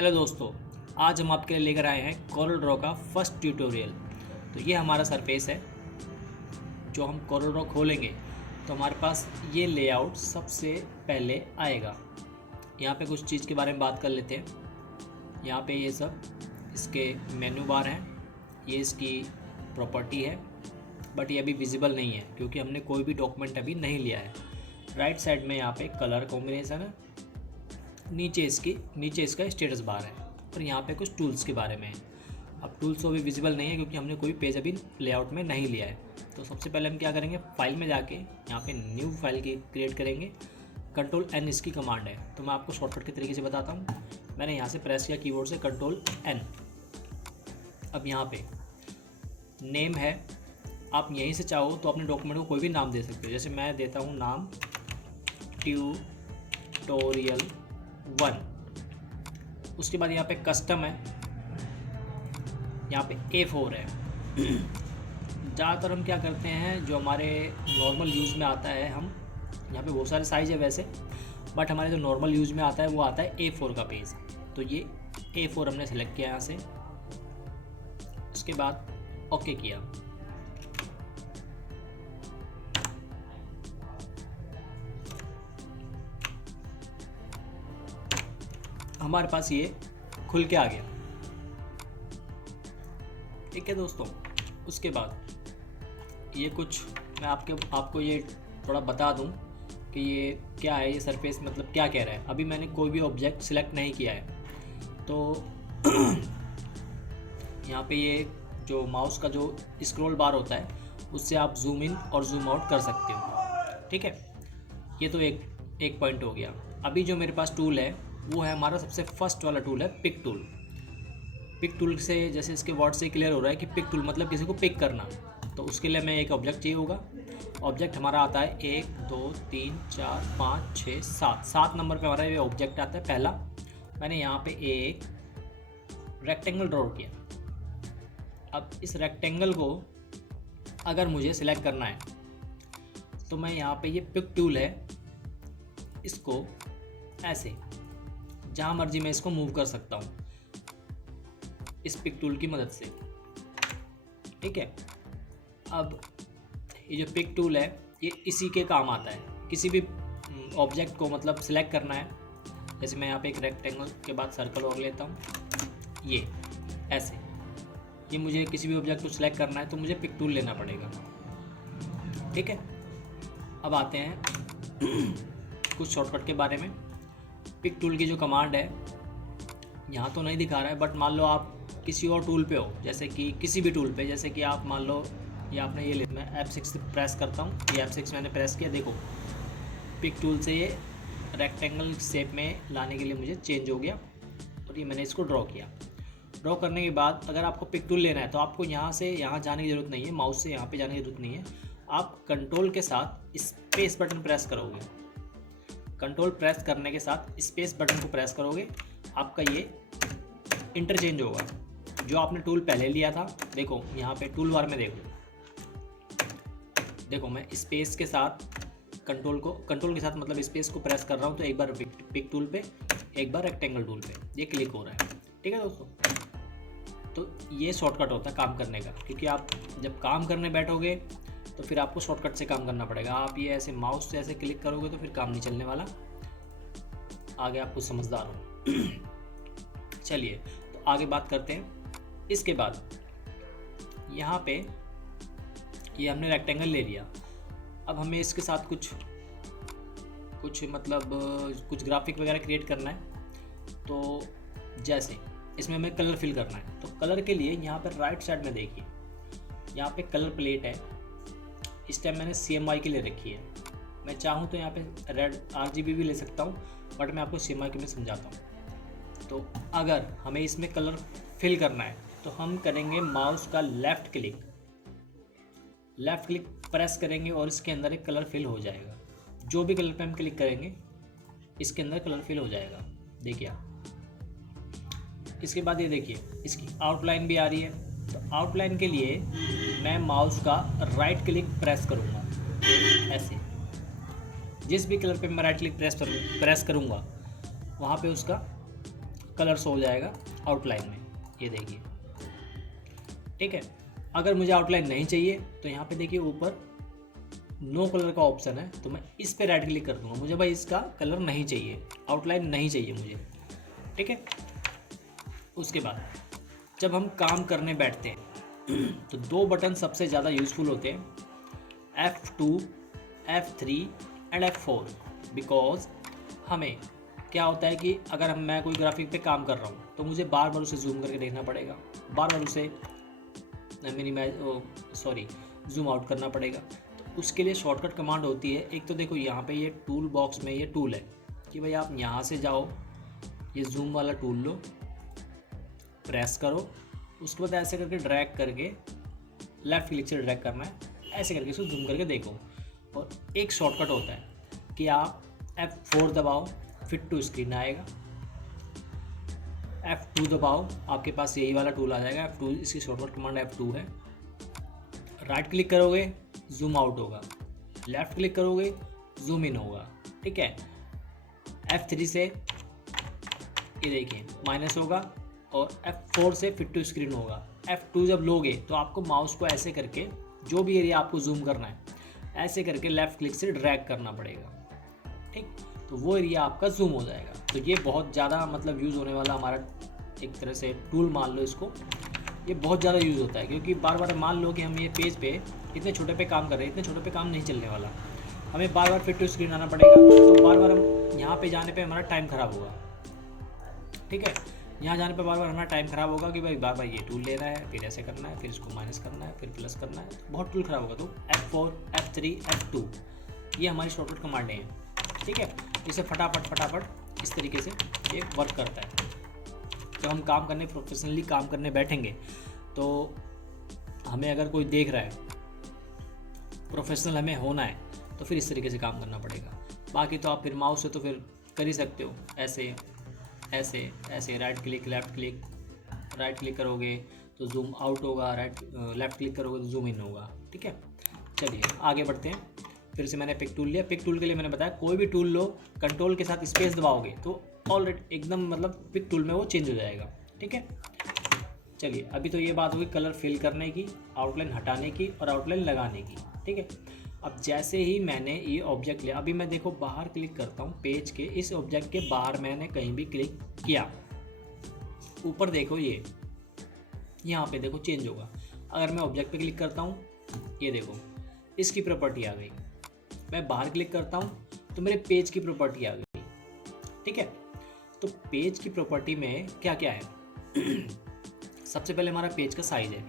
Hello दोस्तों, आज हम आपके लिए लेकर आए हैं कोरल ड्रॉ का फर्स्ट ट्यूटोरियल। तो ये हमारा सरफेस है जो हम कोरल ड्रॉ खोलेंगे तो हमारे पास ये लेआउट सबसे पहले आएगा। यहाँ पे कुछ चीज़ के बारे में बात कर लेते हैं। यहाँ पे ये सब इसके मेन्यू बार हैं, ये इसकी प्रॉपर्टी है, बट ये अभी विजिबल नहीं है क्योंकि हमने कोई भी डॉक्यूमेंट अभी नहीं लिया है। राइट साइड में यहाँ पे कलर कॉम्बिनेशन है, नीचे इसका स्टेटस बार है और यहाँ पे कुछ टूल्स के बारे में है। अब टूल्स तो अभी विजिबल नहीं है क्योंकि हमने कोई पेज अभी लेआउट में नहीं लिया है। तो सबसे पहले हम क्या करेंगे, फाइल में जाके यहाँ पे न्यू फाइल की क्रिएट करेंगे। Ctrl+N इसकी कमांड है, तो मैं आपको शॉर्टकट के तरीके से बताता हूँ। मैंने यहाँ से प्रेस किया कीबोर्ड से Ctrl+N। अब यहाँ पे नेम है, आप यहीं से चाहो तो अपने डॉक्यूमेंट को कोई भी नाम दे सकते हो। जैसे मैं देता हूँ नाम ट्यूटोरियल 1। उसके बाद यहाँ पे कस्टम है, यहाँ पे A4 है। ज़्यादातर हम क्या करते हैं, जो हमारे नॉर्मल यूज़ में आता है, हम यहाँ पे बहुत सारे साइज़ है वैसे, बट हमारे जो नॉर्मल यूज़ में आता है वो आता है A4 का पेज। तो ये A4 हमने सेलेक्ट किया यहाँ से, उसके बाद ओके किया। हमारे पास ये खुल के आ गया। ठीक है दोस्तों, उसके बाद ये कुछ मैं आपको ये थोड़ा बता दूं कि ये क्या है, ये सरफेस मतलब क्या कह रहा है। अभी मैंने कोई भी ऑब्जेक्ट सिलेक्ट नहीं किया है, तो यहाँ पे ये जो माउस का जो स्क्रॉल बार होता है उससे आप जूम इन और जूम आउट कर सकते हो। ठीक है, ये तो एक पॉइंट हो गया। अभी जो मेरे पास टूल है वो है हमारा सबसे फर्स्ट वाला टूल है पिक टूल। पिक टूल से जैसे इसके वर्ड से क्लियर हो रहा है कि पिक टूल मतलब किसी को पिक करना। तो उसके लिए हमें एक ऑब्जेक्ट चाहिए होगा। ऑब्जेक्ट हमारा आता है 1 2 3 4 5 6 7 नंबर पे हमारा ये ऑब्जेक्ट आता है पहला। मैंने यहाँ पे एक रेक्टेंगल ड्रॉ किया। अब इस रेक्टेंगल को अगर मुझे सिलेक्ट करना है तो मैं यहाँ पे ये पिक टूल है, इसको ऐसे जहाँ मर्जी मैं इसको मूव कर सकता हूँ इस पिक टूल की मदद से। ठीक है, अब ये जो पिक टूल है ये इसी के काम आता है। किसी भी ऑब्जेक्ट को मतलब सिलेक्ट करना है, जैसे मैं यहाँ पे एक रेक्टेंगल के बाद सर्कल और लेता हूँ, ये ऐसे, ये मुझे किसी भी ऑब्जेक्ट को सिलेक्ट करना है तो मुझे पिक टूल लेना पड़ेगा। ठीक है, अब आते हैं कुछ शॉर्टकट के बारे में। पिक टूल की जो कमांड है यहाँ तो नहीं दिखा रहा है, बट मान लो आप किसी और टूल पे हो, जैसे कि किसी भी टूल पे, जैसे कि आप मान लो ये आपने ये मैं F6 प्रेस करता हूँ, ये F6 मैंने प्रेस किया, देखो पिक टूल से ये रेक्टेंगल शेप में लाने के लिए मुझे चेंज हो गया और ये मैंने इसको ड्रॉ किया। ड्रॉ करने के बाद अगर आपको पिक टूल लेना है तो आपको यहाँ से यहाँ जाने की ज़रूरत नहीं है, माउस से यहाँ पे जाने की ज़रूरत नहीं है। आप कंट्रोल के साथ स्पेस बटन प्रेस करोगे, कंट्रोल प्रेस करने के साथ स्पेस बटन को प्रेस करोगे, आपका ये इंटरचेंज होगा। जो आपने टूल पहले लिया था, देखो यहाँ पे टूल बार में देखो मैं स्पेस के साथ कंट्रोल के साथ मतलब स्पेस को प्रेस कर रहा हूँ, तो एक बार पिक टूल पे, एक बार रेक्टेंगल टूल पे ये क्लिक हो रहा है। ठीक है दोस्तों, तो ये शॉर्टकट होता है काम करने का, क्योंकि आप जब काम करने बैठोगे तो फिर आपको शॉर्टकट से काम करना पड़ेगा। आप ये ऐसे माउस से ऐसे क्लिक करोगे तो फिर काम नहीं चलने वाला। आगे आप कुछ समझदार हो। चलिए तो आगे बात करते हैं। इसके बाद यहाँ पे ये हमने रेक्टेंगल ले लिया। अब हमें इसके साथ कुछ कुछ ग्राफिक वगैरह क्रिएट करना है। तो जैसे इसमें हमें कलर फिल करना है, तो कलर के लिए यहाँ पर राइट साइड में देखिए, यहाँ पे कलर प्लेट है। इस टाइम मैंने CMYK के लिए रखी है। मैं चाहूँ तो यहाँ पे रेड RGB भी ले सकता हूँ, बट मैं आपको CMYK में समझाता हूँ। तो अगर हमें इसमें कलर फिल करना है तो हम करेंगे माउस का लेफ़्ट क्लिक प्रेस करेंगे और इसके अंदर एक कलर फिल हो जाएगा। जो भी कलर पे हम क्लिक करेंगे इसके अंदर कलर फिल हो जाएगा। देखिए आप, इसके बाद ये देखिए इसकी आउटलाइन भी आ रही है। तो आउटलाइन के लिए मैं माउस का राइट क्लिक प्रेस करूँगा, ऐसे जिस भी कलर पे मैं राइट क्लिक प्रेस करूँगा वहाँ पे उसका कलर शो हो जाएगा आउटलाइन में, ये देखिए। ठीक है, अगर मुझे आउटलाइन नहीं चाहिए तो यहाँ पे देखिए ऊपर नो कलर का ऑप्शन है, तो मैं इस पे राइट क्लिक कर दूंगा। मुझे भाई इसका कलर नहीं चाहिए, आउटलाइन नहीं चाहिए मुझे। ठीक है, उसके बाद जब हम काम करने बैठते हैं तो 2 बटन सबसे ज़्यादा यूज़फुल होते हैं, F2, F3 and F4। Because हमें क्या होता है कि अगर मैं कोई ग्राफिक पे काम कर रहा हूँ तो मुझे बार बार उसे जूम करके देखना पड़ेगा, बार बार उसे जूम आउट करना पड़ेगा। तो उसके लिए शॉर्टकट कमांड होती है। एक तो देखो यहाँ पे ये टूल बॉक्स में ये टूल है कि भाई आप यहाँ से जाओ, ये जूम वाला टूल लो, प्रेस करो, उसके बाद ऐसे करके ड्रैग करके लेफ़्ट क्लिक से ड्रैग करना है, ऐसे करके इसको जूम करके देखो। और एक शॉर्टकट होता है कि आप F4 दबाओ, फिट टू स्क्रीन आएगा, F2 दबाओ, आपके पास यही वाला टूल आ जाएगा F2, इसकी शॉर्टकट कमांड F2 है। राइट क्लिक करोगे जूम आउट होगा, लेफ़्ट क्लिक करोगे जूम इन होगा। ठीक है, F3 से ये देखिए माइनस होगा और F4 से फिट टू स्क्रीन होगा। F2 जब लोगे तो आपको माउस को ऐसे करके जो भी एरिया आपको जूम करना है ऐसे करके लेफ़्ट क्लिक से ड्रैग करना पड़ेगा। ठीक, तो वो एरिया आपका जूम हो जाएगा। तो ये बहुत ज़्यादा मतलब यूज़ होने वाला हमारा एक तरह से टूल मान लो इसको, ये बहुत ज़्यादा यूज़ होता है। क्योंकि बार बार मान लो कि हम ये पेज पे इतने छोटे पे काम कर रहे हैं, इतने छोटे पे काम नहीं चलने वाला, हमें बार बार फिट टू स्क्रीन आना पड़ेगा। तो बार बार हम यहाँ पे जाने पे हमारा टाइम ख़राब होगा। ठीक है, यहाँ जाने पे बार बार हमारा टाइम ख़राब होगा कि भाई बार बार ये टूल लेना है, फिर ऐसे करना है, फिर इसको माइनस करना है, फिर प्लस करना है, बहुत टूल ख़राब होगा। तो F4, F3, F2 ये हमारी शॉर्टकट कमांडें हैं। ठीक है, इसे फटाफट इस तरीके से ये वर्क करता है। जब हम काम करने प्रोफेशनली काम करने बैठेंगे तो हमें अगर कोई देख रहा है, प्रोफेशनल हमें होना है, तो फिर इस तरीके से काम करना पड़ेगा। बाकी तो आप फिर माउस से तो फिर कर ही सकते हो, ऐसे ऐसे ऐसे, right click left click, right click करोगे तो जूम आउट होगा, लेफ़्ट क्लिक करोगे तो जूम इन होगा। ठीक है, चलिए आगे बढ़ते हैं। फिर से मैंने पिक टूल लिया। पिक टूल के लिए मैंने बताया कोई भी टूल लो, कंट्रोल के साथ स्पेस दबाओगे तो ऑलरेडी एकदम मतलब पिक टूल में वो चेंज हो जाएगा। ठीक है, चलिए अभी तो ये बात होगी कलर फिल करने की, आउटलाइन हटाने की और आउटलाइन लगाने की। ठीक है, अब जैसे ही मैंने ये ऑब्जेक्ट लिया, अभी मैं देखो बाहर क्लिक करता हूँ पेज के, इस ऑब्जेक्ट के बाहर मैंने कहीं भी क्लिक किया, ऊपर देखो ये यहाँ पे देखो चेंज होगा। अगर मैं ऑब्जेक्ट पे क्लिक करता हूँ, ये देखो इसकी प्रॉपर्टी आ गई। मैं बाहर क्लिक करता हूँ तो मेरे पेज की प्रॉपर्टी आ गई। ठीक है, तो पेज की प्रॉपर्टी में क्या क्या है सबसे पहले हमारा पेज का साइज़ है,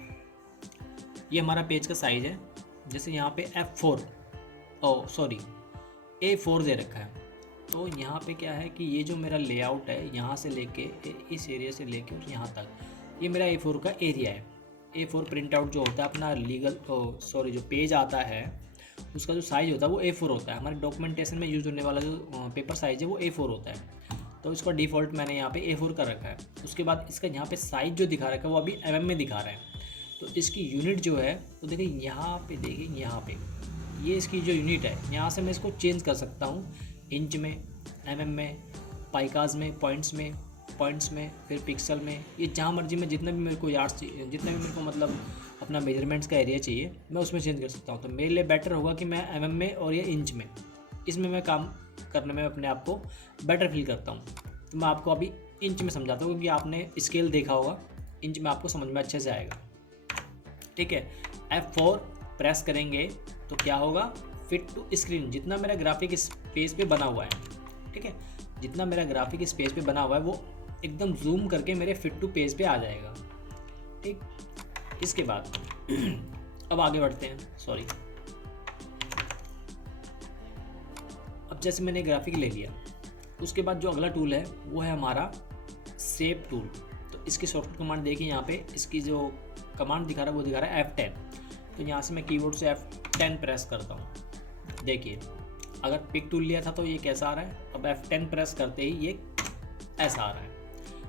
ये हमारा पेज का साइज़ है। जैसे यहाँ पे A4 दे रखा है, तो यहाँ पे क्या है कि ये जो मेरा लेआउट है यहाँ से लेके इस एरिया से लेके और यहाँ तक, ये मेरा A4 का एरिया है। A4 प्रिंट आउट जो होता है अपना जो पेज आता है उसका जो साइज़ होता है वो A4 होता है। हमारे डॉक्यूमेंटेशन में यूज़ होने वाला जो पेपर साइज़ है वो A4 होता है, तो इसका डिफ़ॉल्ट मैंने यहाँ पे A4 कर रखा है। उसके बाद इसका यहाँ पे साइज़ जो दिखा रखा है वो अभी mm में दिखा रहा है, तो इसकी यूनिट जो है वो देखिए यहाँ पे, देखिए यहाँ पे ये इसकी जो यूनिट है, यहाँ से मैं इसको चेंज कर सकता हूँ इंच में, mm में, पाइकाज में, पॉइंट्स में, फिर पिक्सल में, ये जहाँ मर्जी में जितना भी मेरे को यार्ड्स चाहिए, जितना भी मेरे को मतलब अपना मेजरमेंट्स का एरिया चाहिए मैं उसमें चेंज कर सकता हूँ। तो मेरे लिए बेटर होगा कि मैं mm में और ये इंच में, इसमें मैं काम करने में अपने आप को बेटर फील करता हूँ। तो मैं आपको अभी इंच में समझाता हूँ क्योंकि आपने स्केल देखा होगा, इंच में आपको समझ में अच्छे से आएगा। ठीक है, F4 प्रेस करेंगे तो क्या होगा, फिट टू स्क्रीन, जितना मेरा ग्राफिक स्पेस पे बना हुआ है, ठीक है, जितना मेरा ग्राफिक स्पेस पे बना हुआ है वो एकदम जूम करके मेरे फिट टू पेज पे आ जाएगा। ठीक, इसके बाद अब आगे बढ़ते हैं। अब जैसे मैंने ग्राफिक ले लिया, उसके बाद जो अगला टूल है वो है हमारा शेप टूल। तो इसकी शॉर्टकट कमांड देखिए, यहाँ पे इसकी जो कमांड दिखा रहा है वो दिखा रहा है F10। तो यहाँ से मैं कीबोर्ड से F10 प्रेस करता हूँ। देखिए अगर पिक टूल लिया था तो ये कैसा आ रहा है, अब F10 प्रेस करते ही ये ऐसा आ रहा है।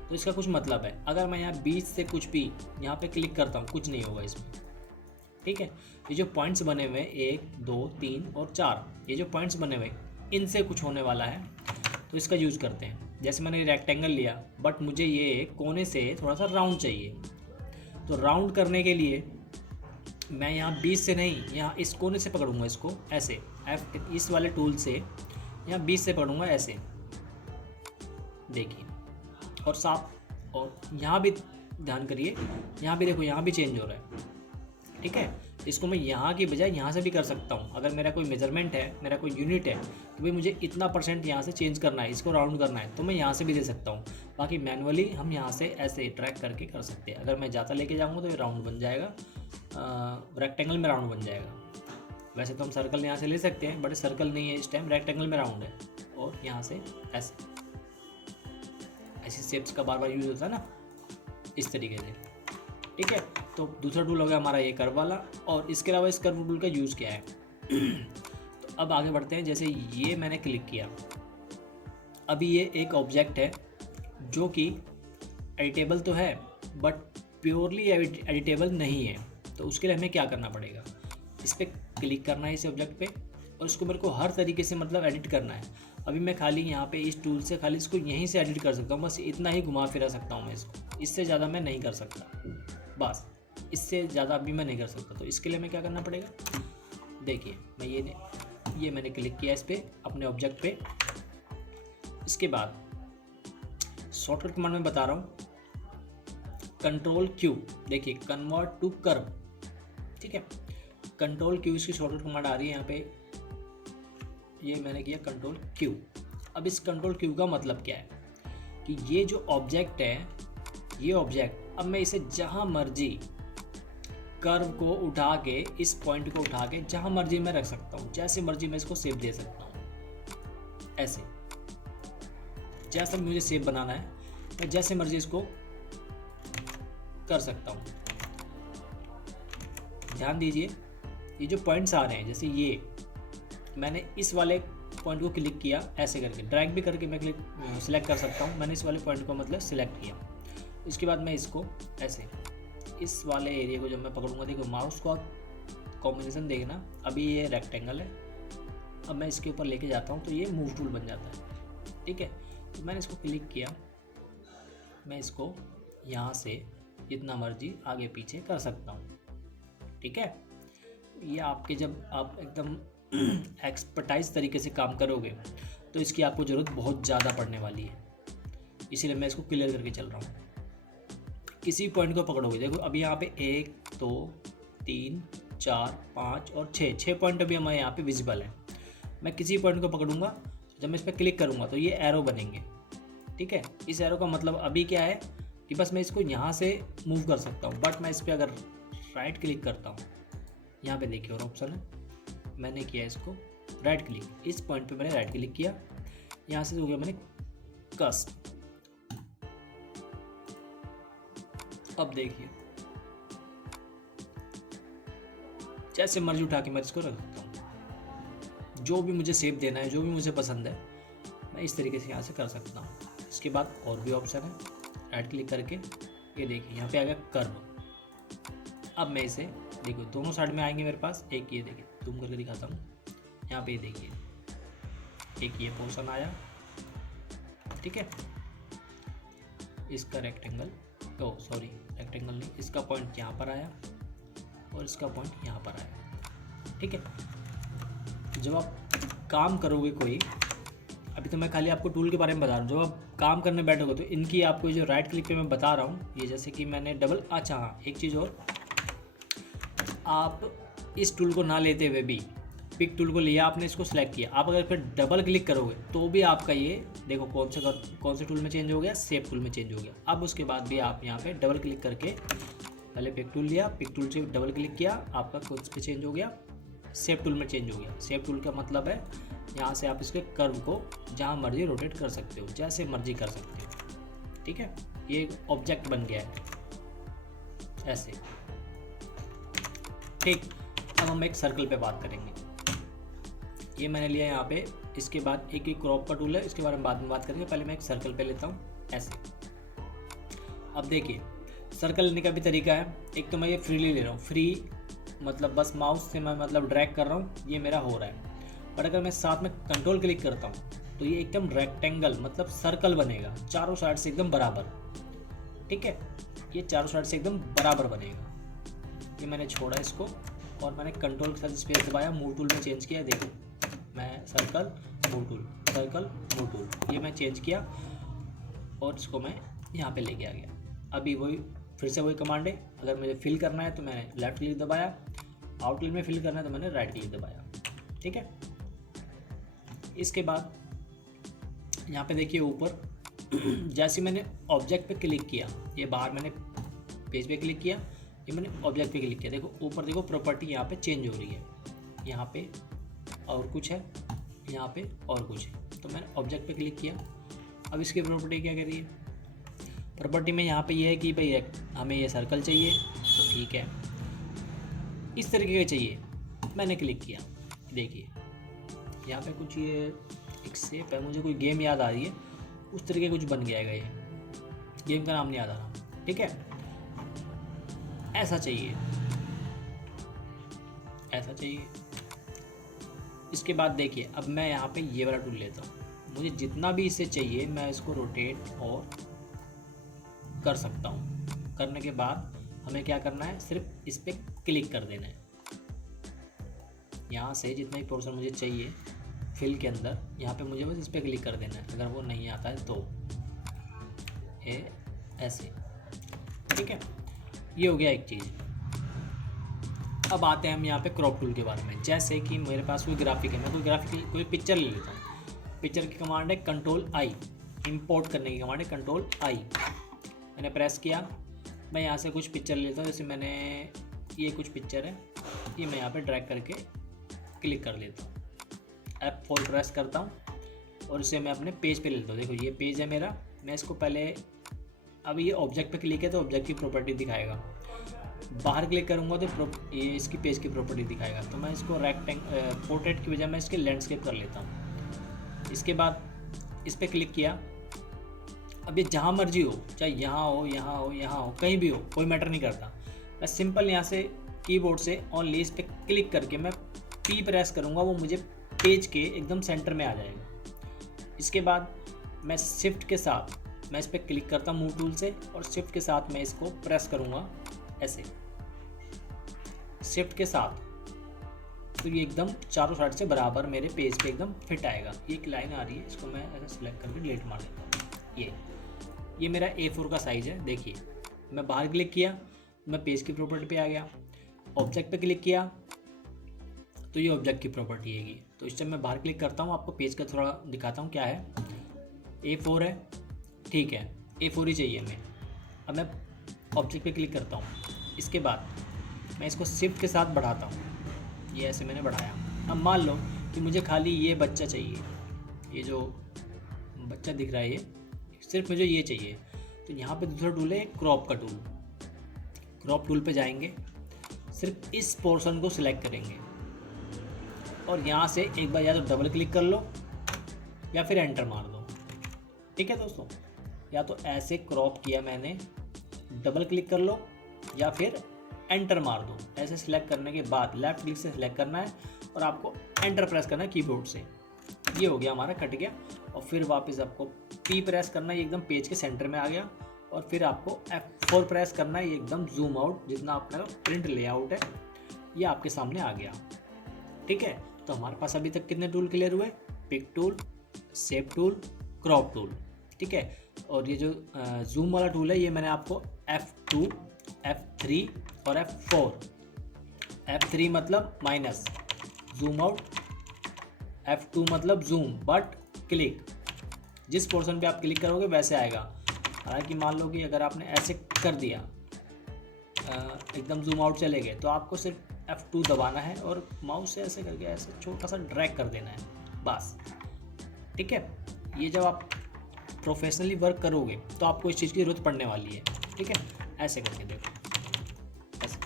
तो इसका कुछ मतलब है, अगर मैं यहाँ बीच से कुछ भी यहाँ पे क्लिक करता हूँ कुछ नहीं होगा इसमें। ठीक है, ये जो पॉइंट्स बने हुए 1 2 3 और 4, ये जो पॉइंट्स बने हुए इनसे कुछ होने वाला है। तो इसका यूज़ करते हैं। जैसे मैंने रेक्टेंगल लिया, बट मुझे ये कोने से थोड़ा सा राउंड चाहिए, तो राउंड करने के लिए मैं यहाँ बीच से नहीं, यहाँ इस कोने से पकड़ूंगा इसको ऐसे, इस वाले टूल से यहाँ बीच से पकड़ूंगा ऐसे, देखिए, और साफ। और यहाँ भी ध्यान करिए, यहाँ भी देखो, यहाँ भी चेंज हो रहा है, ठीक है। इसको मैं यहाँ की बजाय यहाँ से भी कर सकता हूँ। अगर मेरा कोई मेजरमेंट है, मेरा कोई यूनिट है, तो भाई मुझे इतना % यहाँ से चेंज करना है, इसको राउंड करना है, तो मैं यहाँ से भी दे सकता हूँ। बाकी मैनुअली हम यहाँ से ऐसे ट्रैक करके कर सकते हैं। अगर मैं ज़्यादा लेके जाऊँगा तो ये राउंड बन जाएगा, रेक्टेंगल में राउंड बन जाएगा। वैसे तो हम सर्कल यहाँ से ले सकते हैं, बट सर्कल नहीं है इस टाइम, रेक्टेंगल में राउंड है। और यहाँ से ऐसे, ऐसी शेप्स का बार बार यूज़ होता है ना, इस तरीके से, ठीक है। तो दूसरा टूल हो गया हमारा ये कर्व वाला। और इसके अलावा इस कर्व टूल का यूज़ क्या है तो अब आगे बढ़ते हैं। जैसे ये मैंने क्लिक किया, अभी ये एक ऑब्जेक्ट है जो कि एडिटेबल तो है, बट प्योरली एडिटेबल नहीं है। तो उसके लिए हमें क्या करना पड़ेगा, इस पर क्लिक करना है, इस ऑब्जेक्ट पे, और इसको मेरे को हर तरीके से मतलब एडिट करना है। अभी मैं खाली यहाँ पे इस टूल से खाली इसको यहीं से एडिट कर सकता हूँ, बस इतना ही घुमा फिरा सकता हूँ मैं इसको, इससे ज़्यादा मैं नहीं कर सकता, बस इससे ज़्यादा अभी मैं नहीं कर सकता। तो इसके लिए हमें क्या करना पड़ेगा, देखिए मैं ये मैंने क्लिक किया इस पर, अपने ऑब्जेक्ट पे। इसके बाद शॉर्टकट कमांड में बता रहा हूँ, Ctrl+Q, देखिए कन्वर्ट टू कर्व, ठीक है। Ctrl+Q इसकी शॉर्टकट कमांड आ रही है यहाँ पे, ये मैंने किया Ctrl+Q। अब इस Ctrl+Q का मतलब क्या है कि ये जो ऑब्जेक्ट है, ये ऑब्जेक्ट अब मैं इसे जहाँ मर्जी कर्व को उठा के, इस पॉइंट को उठा के जहाँ मर्जी मैं रख सकता हूँ, जैसे मर्जी मैं इसको शेप दे सकता हूँ। ऐसे जैसा मुझे शेप बनाना है, मैं जैसे मर्जी इसको कर सकता हूँ। ध्यान दीजिए, ये जो पॉइंट्स आ रहे हैं, जैसे ये मैंने इस वाले पॉइंट को क्लिक किया, ऐसे करके ड्रैग भी करके मैं सिलेक्ट कर सकता हूँ। मैंने इस वाले पॉइंट को मतलब सिलेक्ट किया, इसके बाद मैं इसको ऐसे, इस वाले एरिया को जब मैं पकड़ूंगा, देखो माउस को आप कॉम्बिनेशन देखना, अभी ये रेक्टेंगल है, अब मैं इसके ऊपर लेके जाता हूँ तो ये मूव टूल बन जाता है, ठीक है। तो मैंने इसको क्लिक किया, मैं इसको यहाँ से जितना मर्जी आगे पीछे कर सकता हूँ, ठीक है। ये आपके, जब आप एकदम एक्सपर्टाइज तरीके से काम करोगे तो इसकी आपको ज़रूरत बहुत ज़्यादा पड़ने वाली है, इसीलिए मैं इसको क्लियर करके चल रहा हूँ। किसी पॉइंट को पकड़ोगे, देखो अभी यहाँ पे 1 2 3 4 5 और 6 पॉइंट अभी हमारे यहाँ पे विजिबल है। मैं किसी पॉइंट को पकड़ूंगा, जब मैं इस पर क्लिक करूँगा तो ये एरो बनेंगे, ठीक है। इस एरो का मतलब अभी क्या है कि बस मैं इसको यहाँ से मूव कर सकता हूँ, बट मैं इस पर अगर राइट क्लिक करता हूँ, यहाँ पे देखिए और ऑप्शन है, मैंने किया इसको राइट क्लिक, इस पॉइंट पे मैंने राइट क्लिक किया, यहाँ से हो गया मैंने कस। अब देखिए जैसे मर्जी उठा के मैं इसको रख सकता हूँ, जो भी मुझे शेप देना है, जो भी मुझे पसंद है, मैं इस तरीके से यहाँ से कर सकता हूँ। इसके बाद और भी ऑप्शन है, राइट क्लिक करके ये देखिए यहाँ पे आ गया कर्व। अब मैं इसे देखो दोनों साइड में आएंगे मेरे पास, एक ये देखिए जूम करके दिखाता हूँ, यहाँ पे देखिए एक ये पोर्शन आया, ठीक है। इसका रेक्टेंगल, ओ सॉरी रेक्टेंगल नहीं, इसका पॉइंट यहाँ पर आया और इसका पॉइंट यहाँ पर आया, ठीक है। जब आप काम करोगे कोई, अभी तो मैं खाली आपको टूल के बारे में बता रहा हूँ, जब आप काम करने बैठोगे तो इनकी आपको जो राइट क्लिक पे मैं बता रहा हूँ, ये जैसे कि मैंने डबल, अच्छा हाँ एक चीज़ और, आप इस टूल को ना लेते हुए भी पिक टूल को लिया आपने, इसको सिलेक्ट किया, आप अगर फिर डबल क्लिक करोगे तो भी आपका ये देखो कौन से टूल में चेंज हो गया, शेप टूल में चेंज हो गया। अब उसके बाद भी आप यहाँ पे डबल क्लिक करके, पहले पिक टूल लिया, पिक टूल से डबल क्लिक किया, आपका कौन पे चेंज हो गया, शेप टूल में चेंज हो गया। शेप टूल का मतलब है यहाँ से आप इसके कर्व को जहाँ मर्जी रोटेट कर सकते हो, जैसे मर्जी कर सकते हो, ठीक है। ये ऑब्जेक्ट बन गया है ऐसे, ठीक। अब हम एक सर्कल पे बात करेंगे, ये मैंने लिया यहाँ पे। इसके बाद एक क्रॉप का टूल है, इसके बारे में बाद में बात करेंगे, पहले मैं एक सर्कल पे लेता हूँ ऐसे। अब देखिए सर्कल लेने का भी तरीका है, एक तो मैं ये फ्रीली ले रहा हूँ, फ्री मतलब बस माउस से मैं मतलब ड्रैग कर रहा हूँ, ये मेरा हो रहा है। पर अगर मैं साथ में कंट्रोल क्लिक करता हूँ तो ये एकदम रेक्टेंगल मतलब सर्कल बनेगा, चारों साइड से एकदम बराबर। ठीक है, ये चारों साइड से एकदम बराबर बनेगा। ये मैंने छोड़ा इसको और मैंने कंट्रोल के साथ स्पेस दबाया, मूव टूल में चेंज किया। देखो मैं circle move tool, circle move tool, ये मैं चेंज किया और इसको मैं यहाँ पे लेके आ गया। अभी वही फिर से वही कमांड है, अगर मुझे फिल करना है तो मैंने लेफ्ट क्लिक दबाया, आउटलाइन में फिल करना है तो मैंने राइट क्लिक दबाया। ठीक है, इसके बाद यहाँ पे देखिए ऊपर जैसे मैंने ऑब्जेक्ट पे क्लिक किया, ये बाहर मैंने पेज पे क्लिक किया, ये मैंने ऑब्जेक्ट पे क्लिक किया, देखो ऊपर देखो प्रॉपर्टी यहाँ पे चेंज हो रही है, यहाँ पे और कुछ है, यहाँ पे और कुछ है। तो मैंने ऑब्जेक्ट पे क्लिक किया। अब इसकी प्रॉपर्टी क्या कह रही है, प्रॉपर्टी में यहाँ पे ये है कि भाई हमें ये सर्कल चाहिए, तो ठीक है इस तरीके का चाहिए। मैंने क्लिक किया, देखिए यहाँ पे कुछ ये एक शेप है, मुझे कोई गेम याद आ रही है, उस तरीके कुछ बन गया है, ये गेम का नाम नहीं याद आ रहा। ठीक है, ऐसा चाहिए, ऐसा चाहिए। इसके बाद देखिए अब मैं यहाँ पे ये वाला टूल लेता हूँ, मुझे जितना भी इससे चाहिए मैं इसको रोटेट और कर सकता हूँ। करने के बाद हमें क्या करना है, सिर्फ इस पर क्लिक कर देना है। यहाँ से जितना भी पोर्शन मुझे चाहिए फिल के अंदर, यहाँ पे मुझे बस इस पर क्लिक कर देना है। अगर वो नहीं आता है तो ये ऐसे। ठीक है, ये हो गया एक चीज़। अब आते हैं हम यहाँ पे क्रॉप टूल के बारे में। जैसे कि मेरे पास कोई ग्राफिक है, मैं कोई पिक्चर ले लेता हूँ। पिक्चर की कमांड है कंट्रोल आई, इंपोर्ट करने की कमांड है कंट्रोल आई। मैंने प्रेस किया, मैं यहाँ से कुछ पिक्चर ले लेता हूँ। जैसे मैंने ये कुछ पिक्चर है, ये मैं यहाँ पे ड्रैग करके क्लिक कर लेता हूँ, F4 प्रेस करता हूँ और इसे मैं अपने पेज पे ले लेता हूँ। देखो ये पेज है मेरा, मैं इसको पहले, अब ये ऑब्जेक्ट पे क्लिक है तो ऑब्जेक्ट की प्रॉपर्टी दिखाएगा, बाहर क्लिक करूँगा तो ये इसकी पेज की प्रॉपर्टी दिखाएगा। तो मैं इसको पोर्ट्रेट की बजाय मैं इसके लैंडस्केप कर लेता हूँ। इसके बाद इस पर क्लिक किया, अब ये जहाँ मर्जी हो, चाहे यहाँ हो, यहाँ हो, यहाँ हो, कहीं भी हो, कोई मैटर नहीं करता। मैं सिंपल यहाँ से कीबोर्ड से ओनली इस पर क्लिक करके मैं P प्रेस करूँगा, वो मुझे पेज के एकदम सेंटर में आ जाएगा। इसके बाद मैं शिफ्ट के साथ मैं इस पर क्लिक करता हूँ मूव टूल से, और शिफ्ट के साथ मैं इसको प्रेस करूँगा ऐसे, शिफ्ट के साथ, तो ये एकदम चारों साइड से बराबर मेरे पेज पे एकदम फिट आएगा। ये एक लाइन आ रही है, इसको मैं ऐसा सिलेक्ट करके डिलीट मार देता हूँ। ये मेरा A4 का साइज़ है। देखिए मैं बाहर क्लिक किया, मैं पेज की प्रॉपर्टी पे आ गया, ऑब्जेक्ट पे क्लिक किया तो ये ऑब्जेक्ट की प्रॉपर्टी है। तो इस टाइम मैं बाहर क्लिक करता हूँ, आपको पेज का थोड़ा दिखाता हूँ क्या है। A4 है, ठीक है, A4 ही चाहिए हमें। अब मैं ऑब्जेक्ट पे क्लिक करता हूँ, इसके बाद मैं इसको शिफ्ट के साथ बढ़ाता हूँ, ये ऐसे मैंने बढ़ाया। अब मान लो कि मुझे खाली ये बच्चा चाहिए, ये जो बच्चा दिख रहा है ये सिर्फ मुझे ये चाहिए, तो यहाँ पे दूसरा टूल है क्रॉप का टूल। क्रॉप टूल पे जाएंगे, सिर्फ इस पोर्शन को सिलेक्ट करेंगे और यहाँ से एक बार या तो डबल क्लिक कर लो या फिर एंटर मार दो। ठीक है दोस्तों, या तो ऐसे क्रॉप किया मैंने, डबल क्लिक कर लो या फिर एंटर मार दो। ऐसे सिलेक्ट करने के बाद लेफ्ट क्लिक से सिलेक्ट करना है और आपको एंटर प्रेस करना है कीबोर्ड से। ये हो गया हमारा, कट गया। और फिर वापस आपको P प्रेस करना है, ये एकदम पेज के सेंटर में आ गया। और फिर आपको F4 प्रेस करना है, ये एकदम जूम आउट, जितना आपका प्रिंट लेआउट है ये आपके सामने आ गया। ठीक है, तो हमारे पास अभी तक कितने टूल क्लियर हुए, pick tool, shape tool, crop tool. ठीक है, और ये जो जूम वाला टूल है ये मैंने आपको F2, F3 और F4, F3 मतलब माइनस जूम आउट, F2 मतलब जूम बट क्लिक, जिस पोर्शन पे आप क्लिक करोगे वैसे आएगा। हालांकि मान लो कि अगर आपने ऐसे कर दिया, एकदम जूम आउट चले गए, तो आपको सिर्फ F2 दबाना है और माउस से ऐसे करके ऐसे छोटा सा ड्रैग कर देना है बस। ठीक है, ये जब आप प्रोफेशनली वर्क करोगे तो आपको इस चीज़ की ज़रूरत पड़ने वाली है। ठीक है, ऐसे करके देखो, ऐसे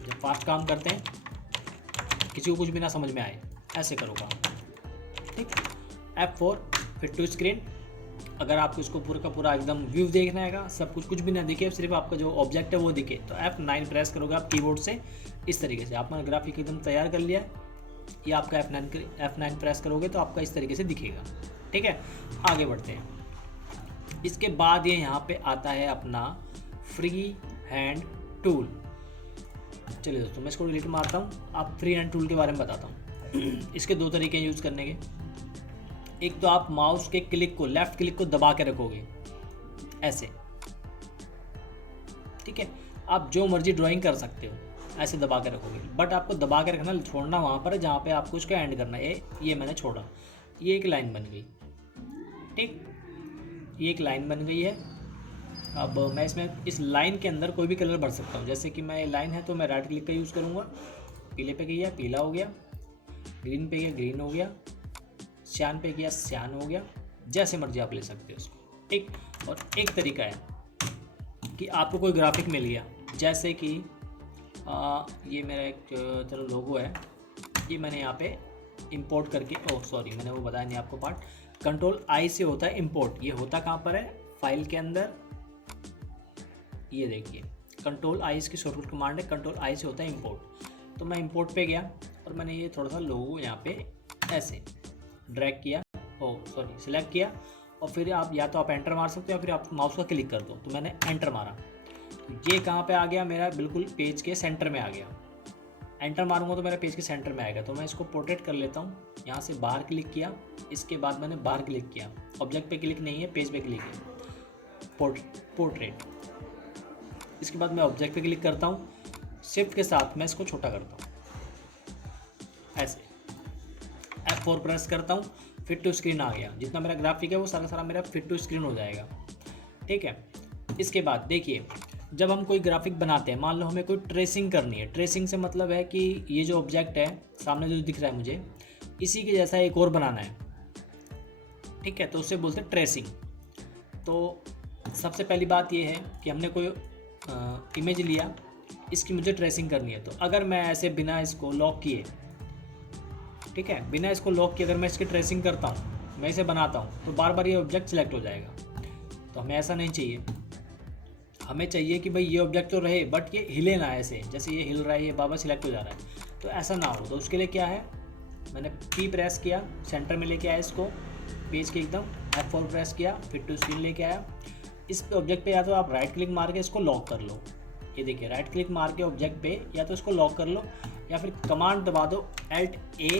जब फास्ट काम करते हैं, किसी को कुछ भी ना समझ में आए, ऐसे करो काम। ठीक, F4 फिर टू स्क्रीन। अगर आपको इसको पूरा का पूरा एकदम व्यू देखना है, सब कुछ भी ना दिखे, सिर्फ आपका जो ऑब्जेक्ट है वो दिखे, तो F9 प्रेस करोगे आप कीबोर्ड से। इस तरीके से आपने ग्राफिक एकदम तैयार कर लिया है। ये आपका F9 प्रेस करोगे तो आपका इस तरीके से दिखेगा। ठीक है, आगे बढ़ते हैं। इसके बाद ये यहाँ पे आता है अपना फ्री हैंड टूल। चलिए दोस्तों, मैं इसको डिलीट मारता हूँ, आप फ्री हैंड टूल के बारे में बताता हूँ। इसके दो तरीके हैं यूज़ करने के। एक तो आप माउस के क्लिक को, लेफ्ट क्लिक को दबा के रखोगे ऐसे, ठीक है, आप जो मर्जी ड्राइंग कर सकते हो ऐसे दबा के रखोगे, बट आपको दबा के रखना, छोड़ना वहाँ पर जहाँ पे आपको उसका एंड करना है। ये मैंने छोड़ा, ये एक लाइन बन गई। ठीक, ये एक लाइन बन गई है। अब मैं इसमें इस लाइन के अंदर कोई भी कलर भर सकता हूँ। जैसे कि मैं लाइन है तो मैं राइट क्लिक का यूज़ करूँगा, पीले पे किया पीला हो गया, ग्रीन पे किया ग्रीन हो गया, श्यान पे किया श्यान हो गया, जैसे मर्जी आप ले सकते हो उसको। ठीक, और एक तरीका है कि आपको कोई ग्राफिक मिल गया, जैसे कि ये मेरा एक चलो लोगो है, ये मैंने यहाँ पे इंपोर्ट करके, ओह सॉरी मैंने वो बताया नहीं आपको पार्ट, कंट्रोल आई से होता है इंपोर्ट। ये होता कहाँ पर है, फाइल के अंदर, ये देखिए कंट्रोल आई इसकी शॉर्टकट कमांड है, कंट्रोल आई से होता है इंपोर्ट। तो मैं इंपोर्ट पे गया और मैंने ये थोड़ा सा लोगो यहाँ पे ऐसे ड्रैग किया, ओह सॉरी सिलेक्ट किया, और फिर आप या तो आप एंटर मार सकते हो या फिर आप माउस का क्लिक कर दो। तो मैंने एंटर मारा, ये कहाँ पे आ गया, मेरा बिल्कुल पेज के सेंटर में आ गया। एंटर मारूंगा तो मेरा पेज के सेंटर में आएगा। तो मैं इसको पोर्ट्रेट कर लेता हूँ, यहाँ से बाहर क्लिक किया, इसके बाद मैंने बाहर क्लिक किया, ऑब्जेक्ट पे क्लिक नहीं है, पेज पे क्लिक है, पोर्ट्रेट। इसके बाद मैं ऑब्जेक्ट पे क्लिक करता हूँ, शिफ्ट के साथ मैं इसको छोटा करता हूँ ऐसे, F4 प्रेस करता हूँ, फिट टू स्क्रीन आ गया। जितना मेरा ग्राफिक है वो सारा मेरा फिट टू स्क्रीन हो जाएगा। ठीक है, इसके बाद देखिए, जब हम कोई ग्राफिक बनाते हैं, मान लो हमें कोई ट्रेसिंग करनी है। ट्रेसिंग से मतलब है कि ये जो ऑब्जेक्ट है सामने जो दिख रहा है मुझे, इसी के जैसा एक और बनाना है। ठीक है, तो उसे बोलते हैं ट्रेसिंग। तो सबसे पहली बात ये है कि हमने कोई इमेज लिया, इसकी मुझे ट्रेसिंग करनी है। तो अगर मैं ऐसे बिना इसको लॉक किए, ठीक है, बिना इसको लॉक किए अगर मैं इसकी ट्रेसिंग करता हूँ, मैं इसे बनाता हूँ, तो बार बार ये ऑब्जेक्ट सिलेक्ट हो जाएगा। तो हमें ऐसा नहीं चाहिए। हमें चाहिए कि भाई ये ऑब्जेक्ट तो रहे बट ये हिले ना, ऐसे जैसे ये हिल रहा है, ये बार बार सिलेक्ट हो जा रहा है, तो ऐसा ना हो। तो उसके लिए क्या है, मैंने P प्रेस किया, सेंटर में लेके आया इसको, पेज के एकदम, F4 प्रेस किया, फिट टू स्क्रीन लेके आया। इस ऑब्जेक्ट पे या तो आप राइट क्लिक मार के इसको लॉक कर लो, ये देखिए राइट क्लिक मार के ऑब्जेक्ट पे या तो इसको लॉक कर लो, या फिर कमांड दबा दो Alt A,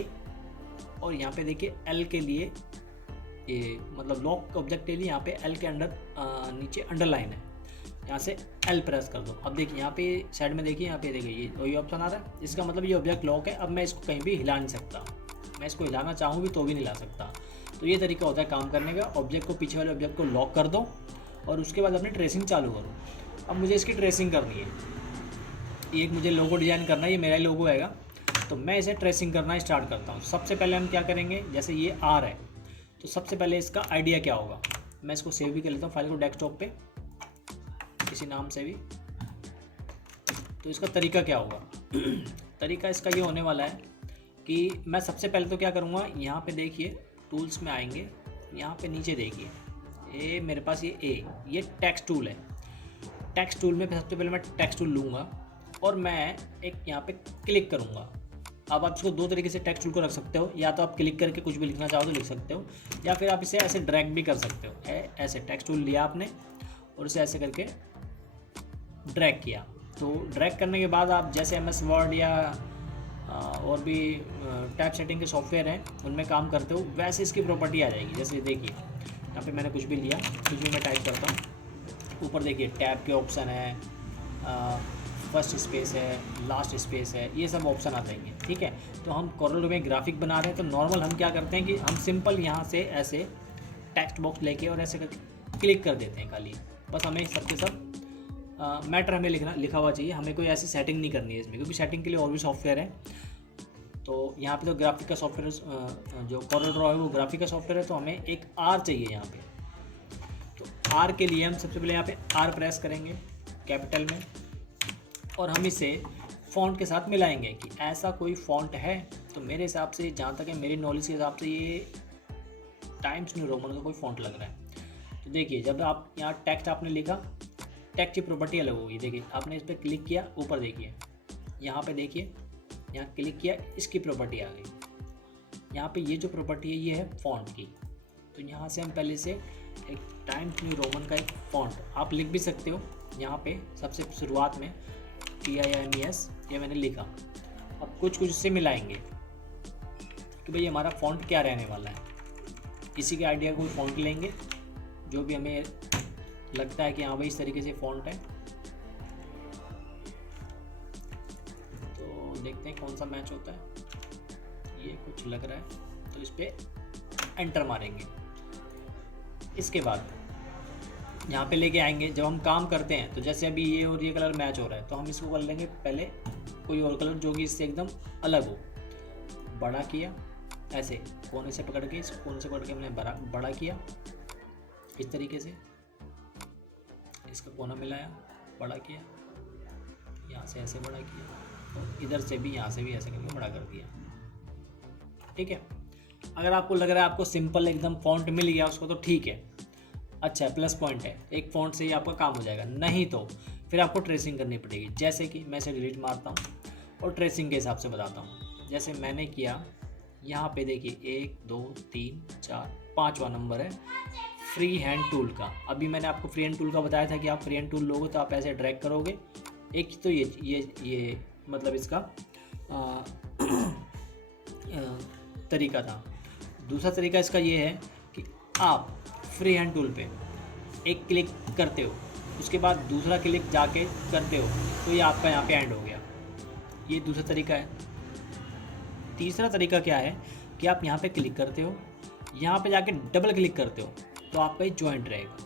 और यहाँ पे देखिए L के लिए, ये मतलब लॉक ऑब्जेक्ट के लिए यहाँ पे L के अंडर नीचे अंडरलाइन है, यहाँ से L प्रेस कर दो। अब देखिए यहाँ पे साइड में देखिए, यहाँ पे देखिए ये वही ऑप्शन आ रहा है, इसका मतलब ये ऑब्जेक्ट लॉक है। अब मैं इसको कहीं भी हिला नहीं सकता, मैं इसको हिलाना चाहूँ भी तो भी नहीं हिला सकता। तो ये तरीका होता है काम करने का। ऑब्जेक्ट को, पीछे वाले ऑब्जेक्ट को लॉक कर दो और उसके बाद अपनी ट्रेसिंग चालू करो। अब मुझे इसकी ट्रेसिंग करनी है, ये एक मुझे लोगो डिज़ाइन करना है, ये मेरा लोगो आएगा, तो मैं इसे ट्रेसिंग करना स्टार्ट करता हूँ। सबसे पहले हम क्या करेंगे, जैसे ये R है तो सबसे पहले इसका आइडिया क्या होगा, मैं इसको सेव भी कर लेता हूँ फाइल को डेस्कटॉप पे किसी नाम से भी। तो इसका तरीका क्या होगा तरीका इसका ये होने वाला है कि मैं सबसे पहले तो क्या करूँगा, यहाँ पे देखिए टूल्स में आएंगे, यहाँ पे नीचे देखिए ये मेरे पास ये टेक्स्ट टूल है। टेक्स्ट टूल में सबसे पहले मैं टेक्स्ट टूल लूँगा और मैं एक यहाँ पे क्लिक करूँगा। अब आप इसको दो तरीके से टेक्स्ट टूल को रख सकते हो, या तो आप क्लिक करके कुछ भी लिखना चाहो तो लिख सकते हो, या फिर आप इसे ऐसे ड्रैग भी कर सकते हो। ऐसे टेक्स्ट टूल लिया आपने और इसे ऐसे करके ड्रैग किया। तो ड्रैग करने के बाद आप जैसे MS वर्ड या और भी टाइप सेटिंग के सॉफ्टवेयर हैं उनमें काम करते हो, वैसे इसकी प्रॉपर्टी आ जाएगी। जैसे देखिए यहाँ पे मैंने कुछ भी लिया, कुछ भी मैं टाइप करता हूँ, ऊपर देखिए टैब के ऑप्शन है, फर्स्ट स्पेस है, लास्ट स्पेस है, ये सब ऑप्शन आ जाएंगे। ठीक है, तो हम कॉर्नर में ग्राफिक बना रहे हैं तो नॉर्मल हम क्या करते हैं कि हम सिंपल यहाँ से ऐसे टेक्स्ट बॉक्स लेके और ऐसे करके क्लिक कर देते हैं खाली। बस हमें सबके सब मैटर हमें लिखा हुआ चाहिए, हमें कोई ऐसी सेटिंग नहीं करनी है इसमें, क्योंकि सेटिंग के लिए और भी सॉफ्टवेयर है। तो यहाँ पे तो ग्राफिक का सॉफ्टवेयर, जो कॉर्नर ड्रॉ है वो ग्राफिक का सॉफ्टवेयर है, तो हमें एक R चाहिए यहाँ पे। तो R के लिए हम सबसे पहले यहाँ पे R प्रेस करेंगे कैपिटल में, और हम इसे फ़ॉन्ट के साथ मिलाएंगे कि ऐसा कोई फ़ॉन्ट है। तो मेरे हिसाब से, जहाँ तक है मेरी नॉलेज के हिसाब से, ये टाइम्स न्यू रोमन का कोई फ़ॉन्ट लग रहा है। तो देखिए जब आप यहाँ टेक्स्ट आपने लिखा, टेक्स्ट की प्रॉपर्टी अलग होगी। देखिए आपने इस पर क्लिक किया, ऊपर देखिए, यहाँ पे देखिए, यहाँ क्लिक किया, इसकी प्रॉपर्टी आ गई। यहाँ पे ये जो प्रॉपर्टी है ये है फ़ॉन्ट की। तो यहाँ से हम पहले से एक टाइम्स न्यू रोमन का एक फ़ॉन्ट आप लिख भी सकते हो। यहाँ पे सबसे शुरुआत में TIMES ये मैंने लिखा। अब कुछ इससे मिलाएंगे कि भाई हमारा फ़ॉन्ट क्या रहने वाला है। इसी के आइडिया को फ़ॉन्ट लेंगे जो भी हमें लगता है कि हाँ भाई इस तरीके से फ़ॉन्ट है। तो देखते हैं कौन सा मैच होता है। ये कुछ लग रहा है तो इस पर एंटर मारेंगे। इसके बाद यहाँ पे लेके आएंगे। जब हम काम करते हैं तो जैसे अभी ये और ये कलर मैच हो रहा है तो हम इसको कर लेंगे पहले कोई और कलर जो कि इससे एकदम अलग हो। बड़ा किया, ऐसे कोने से पकड़ के, इस कोने से पकड़ के हमने बड़ा किया इस तरीके से। इसका कोना मिलाया, बड़ा किया, यहाँ से ऐसे बड़ा किया और इधर से भी यहाँ से भी ऐसे करके बड़ा कर दिया। ठीक है। अगर आपको लग रहा है आपको सिंपल एकदम फ़ॉन्ट मिल गया उसको तो ठीक है, अच्छा है, प्लस पॉइंट है, एक फ़ॉन्ट से ही आपका काम हो जाएगा। नहीं तो फिर आपको ट्रेसिंग करनी पड़ेगी। जैसे कि मैं इसे डिलीट मारता हूँ और ट्रेसिंग के हिसाब से बताता हूँ। जैसे मैंने किया, यहाँ पे देखिए 1 2 3 4 5वां नंबर है फ्री हैंड टूल का। अभी मैंने आपको फ्री हैंड टूल का बताया था कि आप फ्री हैंड टूल लोगे तो आप ऐसे ड्रैग करोगे। एक तो ये मतलब इसका तरीका था। दूसरा तरीका इसका ये है कि आप फ्री हैंड टूल पे एक क्लिक करते हो, उसके बाद दूसरा क्लिक जाके करते हो तो ये आपका यहाँ पे एंड हो गया। ये दूसरा तरीका है। तीसरा तरीका क्या है कि आप यहाँ पे क्लिक करते हो, यहाँ पे जाके डबल क्लिक करते हो तो आपका ये जॉइंट रहेगा,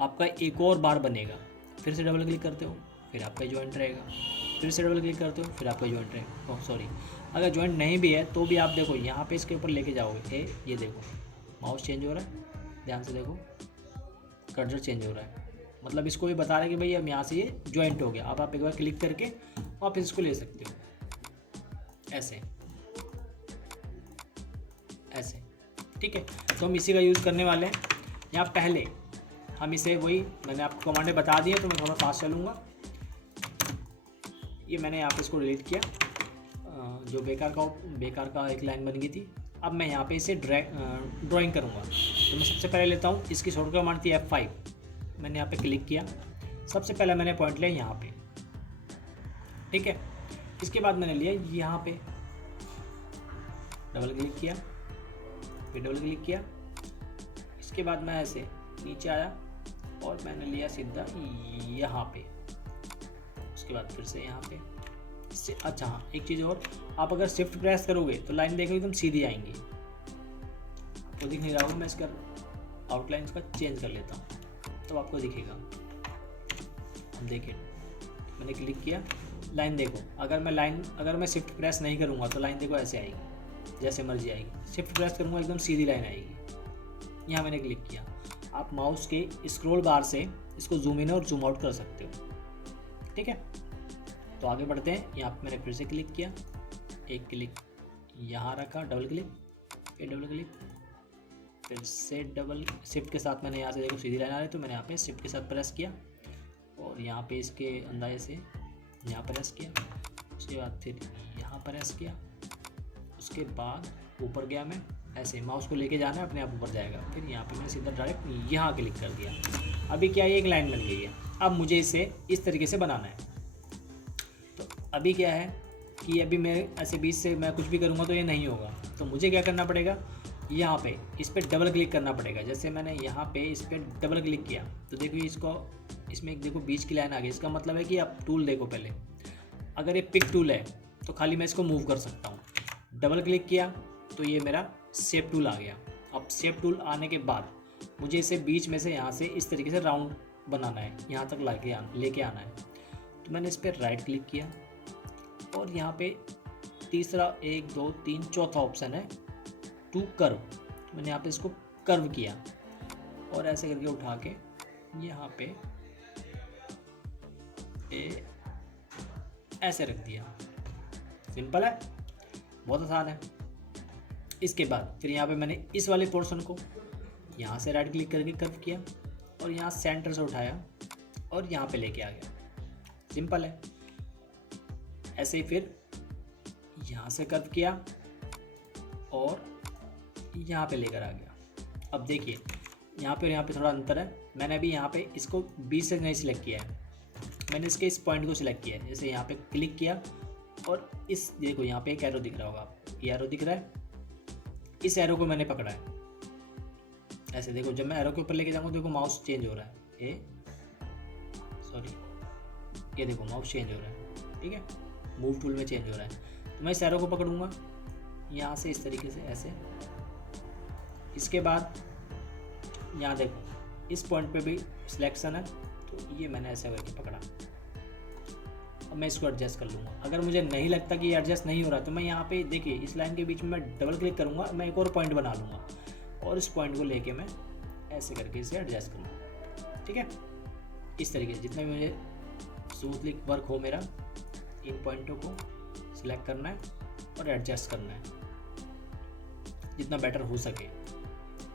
आपका एक और बार बनेगा। फिर से डबल क्लिक करते हो, फिर आपका जॉइंट रहेगा, फिर से डबल क्लिक करते हो, फिर आपका जॉइंट रहेगा। ओह सॉरी, अगर जॉइंट नहीं भी है तो भी आप देखो यहाँ पे इसके ऊपर लेके जाओगे। ये देखो माउस चेंज हो रहा है, ध्यान से देखो कर्सर चेंज हो रहा है, मतलब इसको ये बता रहा है कि भाई अब यहाँ से ये जॉइंट हो गया। अब आप एक बार क्लिक करके वापस इसको ले सकते हो ऐसे ऐसे। ठीक है, तो हम इसी का यूज़ करने वाले हैं। यहाँ पहले हम इसे वही मैंने आपको कमांडें बता दी है तो मैं थोड़ा फास्ट चलूँगा। ये मैंने यहाँ पे इसको डिलीट किया, जो बेकार का एक लाइन बन गई थी। अब मैं यहाँ पे इसे ड्राइंग करूँगा तो मैं सबसे पहले लेता हूँ, इसकी शॉर्टकट कमांड थी F5। मैंने यहाँ पे क्लिक किया, सबसे पहले मैंने पॉइंट लिया यहाँ पे। ठीक है, इसके बाद मैंने लिया यहाँ पे, डबल क्लिक किया, फिर डबल क्लिक किया। इसके बाद मैं ऐसे नीचे आया और मैंने लिया सीधा यहाँ पे। उसके बाद फिर से यहाँ पे इससे। अच्छा हाँ, एक चीज़ और, आप अगर शिफ्ट प्रेस करोगे तो लाइन देखो एकदम सीधी आएंगी। तो दिख नहीं रहा होगा, मैं इसका आउटलाइन इसका चेंज कर लेता हूँ तो आपको दिखेगा। अब देखिए मैंने क्लिक किया, लाइन देखो। अगर मैं शिफ्ट प्रेस नहीं करूँगा तो लाइन देखो ऐसे आएगी, जैसे मर्जी आएगी। शिफ्ट प्रेस करूँगा एकदम सीधी लाइन आएगी। यहाँ मैंने क्लिक किया। आप माउस के स्क्रॉल बार से इसको जूम इन और जूम आउट कर सकते हो। ठीक है, तो आगे बढ़ते हैं। यहाँ पे मैंने फिर से क्लिक किया, एक क्लिक यहाँ रखा, डबल क्लिक, फिर डबल क्लिक, फिर से डबल शिफ्ट के साथ मैंने यहाँ से देखो सीधी लाइन आ रही है तो मैंने यहाँ पे शिफ्ट के साथ प्रेस किया और यहाँ पे इसके अंदाजे से यहाँ प्रेस किया। उसके बाद फिर यहाँ प्रेस किया। उसके बाद ऊपर गया मैं, ऐसे माउस को लेके जाना है, अपने आप ऊपर जाएगा। फिर यहाँ पे मैंने सीधा डायरेक्ट यहाँ क्लिक कर दिया। अभी क्या ये एक लाइन बन गई है। अब मुझे इसे इस तरीके से बनाना है। तो अभी क्या है कि अभी मैं ऐसे बीच से मैं कुछ भी करूँगा तो ये नहीं होगा। तो मुझे क्या करना पड़ेगा, यहाँ पे इस पर डबल क्लिक करना पड़ेगा। जैसे मैंने यहाँ पे इस पर डबल क्लिक किया तो देखो इसको, इसमें एक देखो बीच की लाइन आ गई। इसका मतलब है कि आप टूल देखो पहले, अगर ये पिक टूल है तो खाली मैं इसको मूव कर सकता हूँ। डबल क्लिक किया तो ये मेरा शेप टूल आ गया। अब शेप टूल आने के बाद मुझे इसे बीच में से यहाँ से इस तरीके से राउंड बनाना है, यहाँ तक लेके आना है। तो मैंने इस पर राइट क्लिक किया और यहाँ पे तीसरा 1 2 3 चौथा ऑप्शन है टू कर्व। मैंने यहाँ पे इसको कर्व किया और ऐसे करके उठा के यहाँ पे ऐसे रख दिया। सिंपल है, बहुत आसान है। इसके बाद फिर यहाँ पे मैंने इस वाले पोर्शन को यहाँ से राइट क्लिक करके कर्व किया और यहाँ सेंटर से उठाया और यहाँ पे लेके आ गया। सिंपल है। ऐसे ही फिर यहाँ से कर्व किया और यहाँ पे लेकर आ गया। अब देखिए यहाँ पे और यहाँ पे थोड़ा अंतर है। मैंने अभी यहाँ पे इसको बी से नहीं सिलेक्ट किया है, मैंने इसके इस पॉइंट को सिलेक्ट किया है। जैसे यहाँ पे क्लिक किया और इस देखो यहाँ पे एक एरो दिख रहा होगा, ये एरो दिख रहा है, इस एरो को मैंने पकड़ा है। ऐसे देखो जब मैं एरो के ऊपर लेके जाऊँगा देखो माउस चेंज हो रहा है, ये देखो माउस चेंज हो रहा है, ठीक है, मूव टूल में चेंज हो रहा है। तो मैं इस एरो को पकड़ूंगा यहाँ से इस तरीके से ऐसे। इसके बाद यहाँ देखो इस पॉइंट पे भी सिलेक्शन है, तो ये मैंने ऐसे करके पकड़ा। अब मैं इसको एडजस्ट कर लूँगा। अगर मुझे नहीं लगता कि ये एडजस्ट नहीं हो रहा तो मैं यहाँ पे देखिए इस लाइन के बीच में मैं डबल क्लिक करूँगा, मैं एक और पॉइंट बना लूँगा और इस पॉइंट को लेके मैं ऐसे करके इसे एडजस्ट करूँगा, ठीक है। इस तरीके से जितना भी मुझे स्मूथली वर्क हो मेरा, इन पॉइंटों को सिलेक्ट करना है और एडजस्ट करना है जितना बेटर हो सके,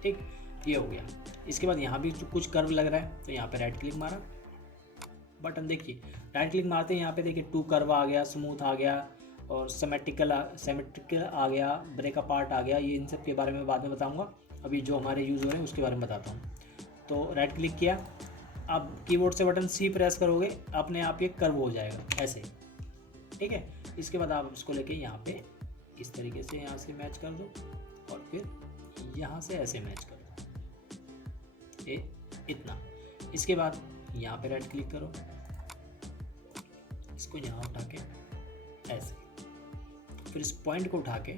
ठीक। ये हो गया। इसके बाद यहाँ भी कुछ कर्व लग रहा है तो यहाँ पे राइट क्लिक मारा, बटन देखिए राइट क्लिक मारते हैं यहाँ पे देखिए 2 कर्व आ गया, स्मूथ आ गया और सिमेट्रिकल आ गया, ब्रेक अपार्ट आ गया। ये इन सब के बारे में बाद में बताऊँगा, अभी जो हमारे यूज़ हो रहे हैं उसके बारे में बताता हूँ। तो राइट क्लिक किया, आप कीबोर्ड से बटन C प्रेस करोगे अपने आप ये कर्व हो जाएगा ऐसे, ठीक है। इसके बाद आप इसको लेके यहाँ पे इस तरीके से यहाँ से मैच कर दो और फिर यहाँ से ऐसे मैच कर दो, ये इतना। इसके बाद यहाँ पे राइट क्लिक करो, इसको यहाँ उठा के ऐसे, फिर इस पॉइंट को उठा के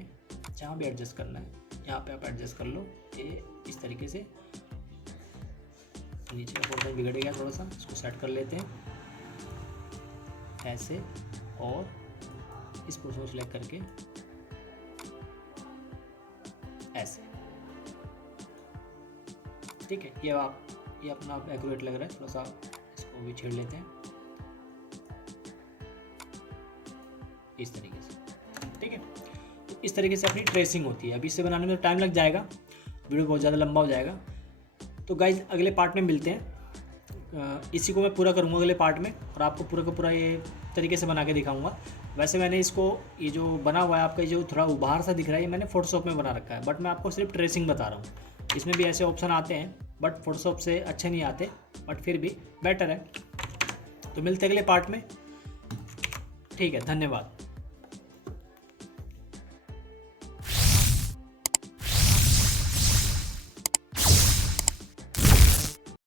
जहाँ भी एडजस्ट करना है यहाँ पे आप एडजस्ट कर लो। ये इस तरीके से नीचे का पोर्शन बिगड़ गया थोड़ा सा, इसको सेट कर लेते हैं ऐसे और इस पोर्शन को सिलेक्ट करके ऐसे, ठीक है। ये अपना आप एक्यूरेट लग रहा है, थोड़ा सा इसको भी छेड़ लेते हैं इस तरीके से, ठीक है। तो इस तरीके से अपनी ट्रेसिंग होती है। अभी इसे बनाने में टाइम लग जाएगा, वीडियो बहुत ज़्यादा लंबा हो जाएगा। तो गाइज अगले पार्ट में मिलते हैं। इसी को मैं पूरा करूँगा अगले पार्ट में और आपको पूरा का पूरा ये तरीके से बना के दिखाऊंगा। वैसे मैंने इसको ये जो बना हुआ है आपका जो थोड़ा उभार सा दिख रहा है, ये मैंने फोटोशॉप में बना रखा है, बट मैं आपको सिर्फ ट्रेसिंग बता रहा हूँ। इसमें भी ऐसे ऑप्शन आते हैं बट फोटोशॉप से अच्छे नहीं आते, बट फिर भी बेटर है। तो मिलते हैं अगले पार्ट में, ठीक है। धन्यवाद।